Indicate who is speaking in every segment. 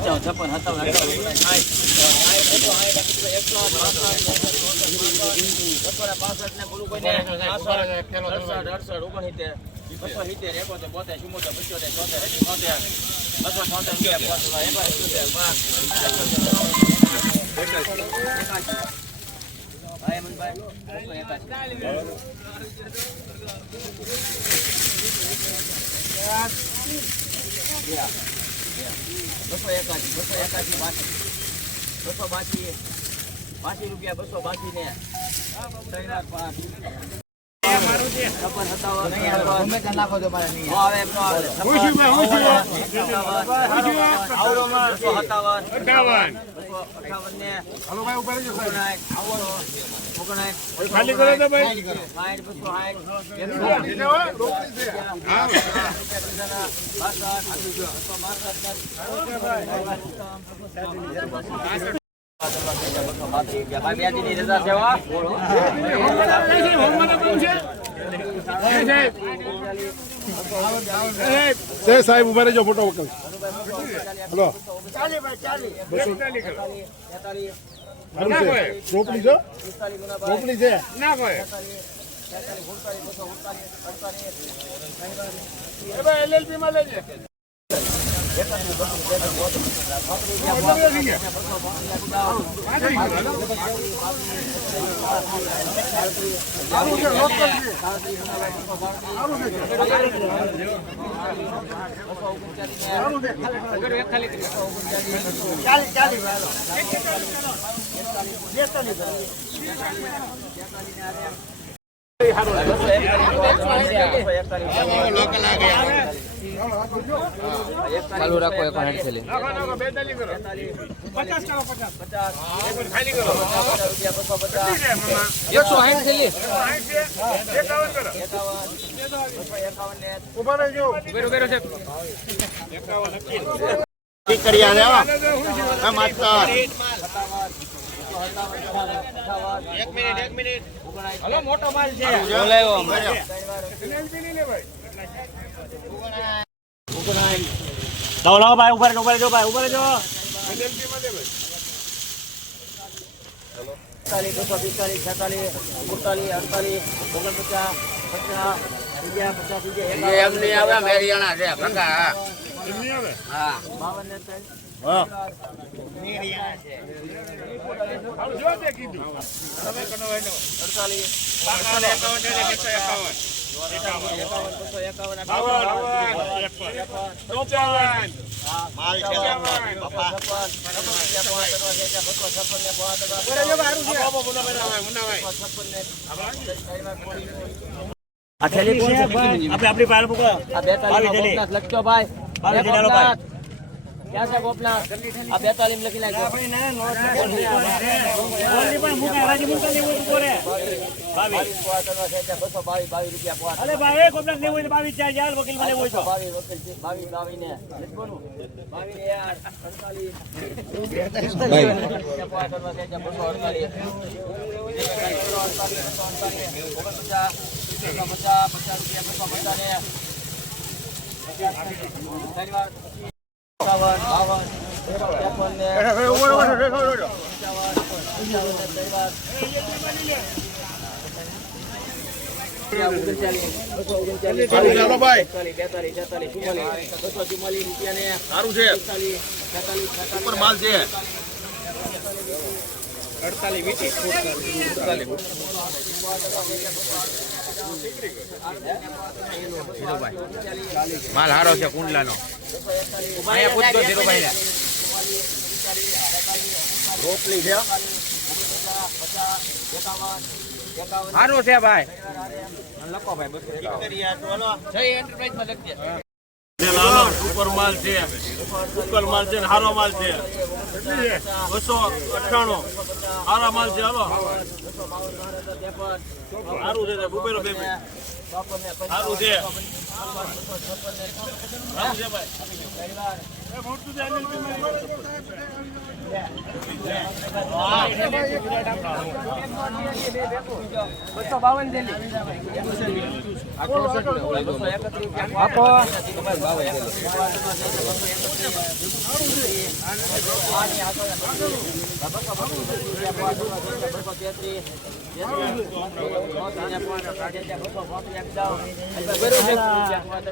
Speaker 1: પંચાવન છપ્પન સત્તાવન એકસો અડસઠ ઓગણસિત્તેર બસો સિત્તેર એકોતેર બોતેર ચુમ્મોતેર પંચોતેર ચોતેર છોતેર બસો છોતેર રૂપિયા પાંચ બસો એકાશી બસો એકાસી બાસી બસો બાસી બાસી રૂપિયા બસો બાસી ને
Speaker 2: ખાલી કરો તો ભાઈ.
Speaker 1: સાઠ બસો સાઠ
Speaker 2: સે સાહેબ, ઊભા રહેજો, ફોટો વકલ હલો. છે. રોપડી છો? રોપડી છે?
Speaker 3: ના ભાઈ એલએલપી માં લેજે
Speaker 1: ચાલુ રાખો એક હેડ થેલી
Speaker 3: નાખો પચાસ ખાલી કરો કેટલી છે
Speaker 1: એકસો સાઠ
Speaker 3: છે એકાવન કરો ઊભા રહેજો
Speaker 2: કરીયા લેવા માસ્તર
Speaker 3: એક મિનિટ એક મિનિટ. હલો મોટો માલ છે. ભાઈ
Speaker 4: લાવો લાવો ભાઈ ઊભા રહેજો ઊભા રહેજો ભાઈ ઊભા રહેજો.
Speaker 3: એલએલપી માં દે ભાઈ
Speaker 1: પિસ્તાલીસ બસો પિસ્તાલીસ છેતાલીસ સુડતાલીસ અડતાલીસ ઓગણપચાસ પચાસ એમ નહીં આવે મેરિયાણા છે
Speaker 2: હા.
Speaker 3: બાવન
Speaker 4: આ થેલી કોણ છે આપણે આપણી પાસે મૂકો
Speaker 1: આ બેતાલીસ
Speaker 4: બાવીસ થેલી.
Speaker 1: ગોપનાથ લખજો ભાઈ
Speaker 4: બાવીસ
Speaker 1: એ
Speaker 4: થેલી આલો ભાઈ.
Speaker 1: ક્યાં છે ગોપનાથ આ બેતાલીસ લખી નાખજો
Speaker 4: ઓલી પણ મૂકે હરાજી મૂકે લેવું હોય તો બોલે બાવીસ
Speaker 1: બાવીસ પોવા કરવા છે ત્યાં બસો બાવીસ બાવીસ રૂપિયા પોવા
Speaker 4: અરે ભાઈ એક કોપલા હોય તો બાવીસ યાર વકીલમાં હોય તો
Speaker 1: બાવીસ વખત છે. બાવીસ બાવીસ ને નથી બોલવું? બાવીસ ને યાર, અડતાલીસ. રૂપિયા પોવા કરવા છે ત્યાં બસો અડતાલીસ. બસો અડતાલીસ, બસો અડતાલીસ, ઓગણપચાસ, બસો પચાસ, રૂપિયા પચાસ રૂપિયા
Speaker 2: સારું છે
Speaker 1: ઉપર માલ છેતાલીસ,
Speaker 2: ઉપર માલ છે
Speaker 5: માલ હારો છે કુંડલાનો. અહીંયા પૂછતો ધીરુભાઈ ને.
Speaker 2: રોપડી છે.
Speaker 5: હારું છે ભાઈ.
Speaker 2: ઉપર માલ છે. સુપર માલ છે ને હારો માલ છે. બસો અઠ્ઠાણું હારા માલ છે હાલો સારું છે ભૂપેરો ભાઈ. સારું છે. સારું છે ભાઈ.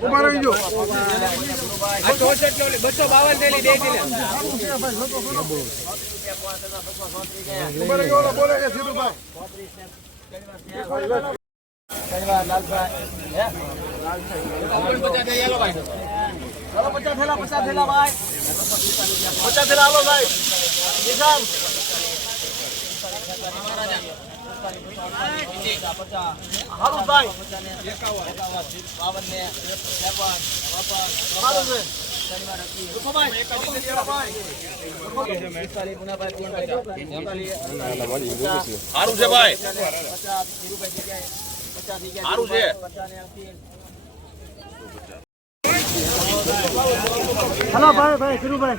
Speaker 1: ઊભા રહી બસો બાવન થેલી દે છે ઊભા રહી ઓલો બોલે છે સિદ્ધુભાઈ
Speaker 2: પચાસ થેલા. આવો ભાઈ નિશાન હારું ભાઈ હારું છે રૂપો ભાઈ સારું છે ભાઈ સારું છે
Speaker 3: હલો ભાઈ ભાઈ, ધીરુભાઈ.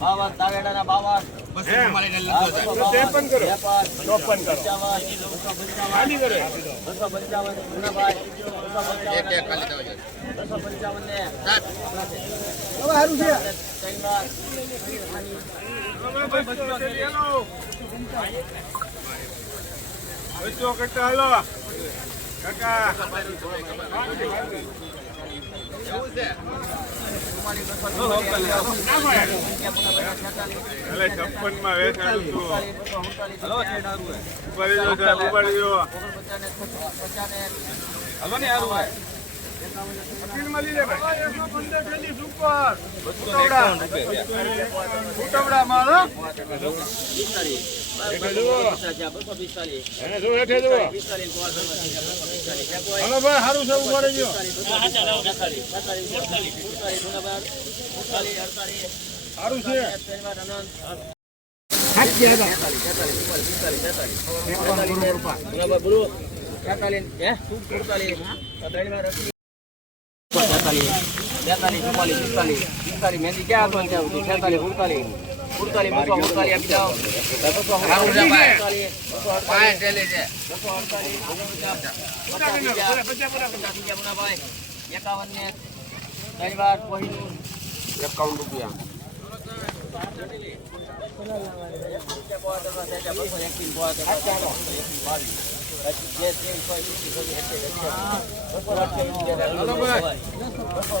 Speaker 5: બાવન તાવેડાના બાવન.
Speaker 1: ત્રેપન કરો.
Speaker 2: ચોપન કરો.
Speaker 5: બસો પંચાવન. બસો પંચાવન ને
Speaker 1: બસો કરતા હાલો. કાકા. એટલે છપ્પનમાં વેચાયું હતું ઉપાડી
Speaker 5: પિસ્તાલીસ
Speaker 1: સારું છે ઊભા રહેજો સારું છે
Speaker 5: મહેંદી ક્યાં હતો ત્યાં સુધી છેતાલીસ ઉડતાલીસ ઉડતાલીસ બસો ઉડતાલીસ આપી જાઓ બસો અડતાલીસ એકાવન ને ત્રણ વાર કોહિનૂર એકાવન રૂપિયા. બસો